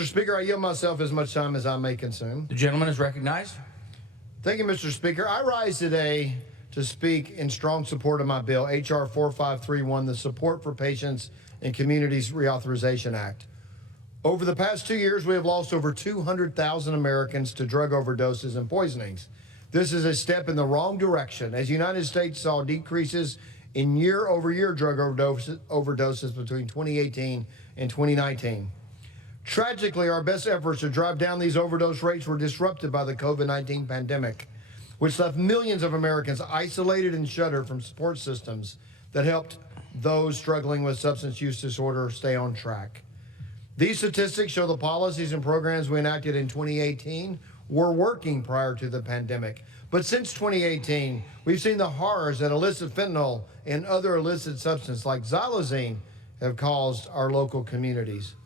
Mr. Speaker, I yield myself as much time as I may consume. The gentleman is recognized. Thank you, Mr. Speaker. I rise today to speak in strong support of my bill, H.R. 4531, the Support for Patients and Communities Reauthorization Act. Over the past 2 years, we have lost over 200,000 Americans to drug overdoses and poisonings. This is a step in the wrong direction, as the United States saw decreases in year-over-year drug overdoses between 2018 and 2019. Tragically, our best efforts to drive down these overdose rates were disrupted by the COVID-19 pandemic, which left millions of Americans isolated and shuttered from support systems that helped those struggling with substance use disorder stay on track. These statistics show the policies and programs we enacted in 2018 were working prior to the pandemic. But since 2018, we've seen the horrors that illicit fentanyl and other illicit substances like xylazine have caused our local communities.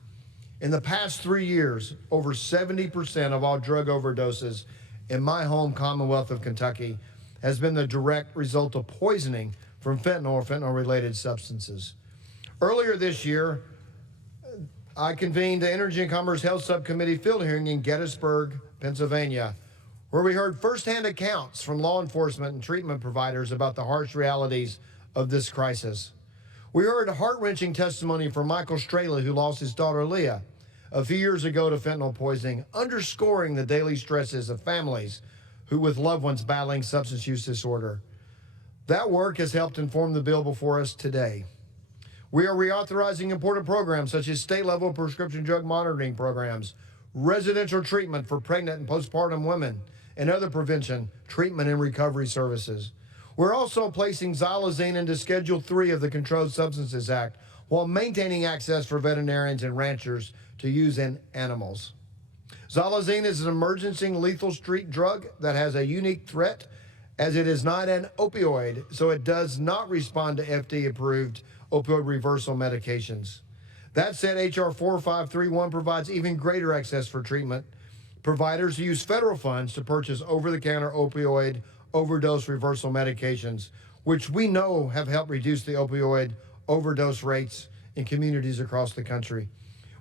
In the past 3 years, over 70% of all drug overdoses in my home Commonwealth of Kentucky has been the direct result of poisoning from fentanyl or fentanyl-related substances. Earlier this year, I convened the Energy and Commerce Health Subcommittee field hearing in Gettysburg, Pennsylvania, where we heard firsthand accounts from law enforcement and treatment providers about the harsh realities of this crisis. We heard heart-wrenching testimony from Michael Straley, who lost his daughter Leah a few years ago to fentanyl poisoning, underscoring the daily stresses of families who with loved ones battling substance use disorder. That work has helped inform the bill before us today. We are reauthorizing important programs such as state-level prescription drug monitoring programs, residential treatment for pregnant and postpartum women, and other prevention, treatment, and recovery services. We're also placing xylazine into Schedule 3 of the Controlled Substances Act while maintaining access for veterinarians and ranchers to use in animals. Xylazine is an emergency lethal street drug that has a unique threat as it is not an opioid, so it does not respond to FDA-approved opioid reversal medications. That said, H.R. 4531 provides even greater access for treatment providers who use federal funds to purchase over-the-counter opioid overdose reversal medications, which we know have helped reduce the opioid overdose rates in communities across the country.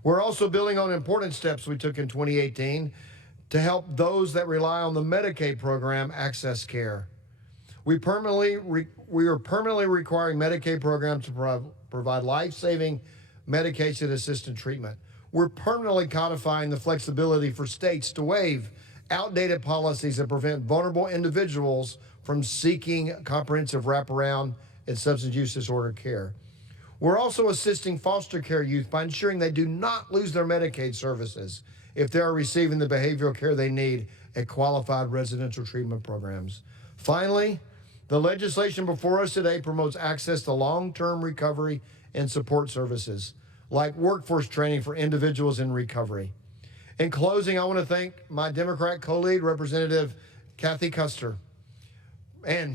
We're also building on important steps we took in 2018 to help those that rely on the Medicaid program access care. We are permanently requiring Medicaid programs to provide life-saving medication-assisted treatment. We're permanently codifying the flexibility for states to waive outdated policies that prevent vulnerable individuals from seeking comprehensive wraparound and substance use disorder care. We're also assisting foster care youth by ensuring they do not lose their Medicaid services if they are receiving the behavioral care they need at qualified residential treatment programs. Finally, the legislation before us today promotes access to long-term recovery and support services, like workforce training for individuals in recovery. In closing, I want to thank my Democrat co-lead, Representative Annie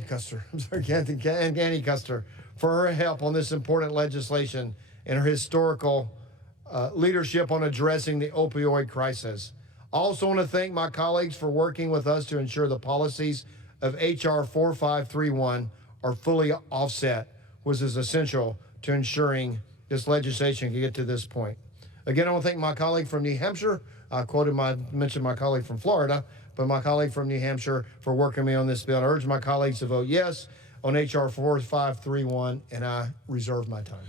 Kuster, for her help on this important legislation and her historical leadership on addressing the opioid crisis. I also want to thank my colleagues for working with us to ensure the policies of H.R. 4531 are fully offset, which is essential to ensuring this legislation can get to this point. Again, I want to thank my colleague from New Hampshire. I mentioned my colleague from Florida, but my colleague from New Hampshire for working with me on this bill. I urge my colleagues to vote yes on H.R. 4531, and I reserve my time.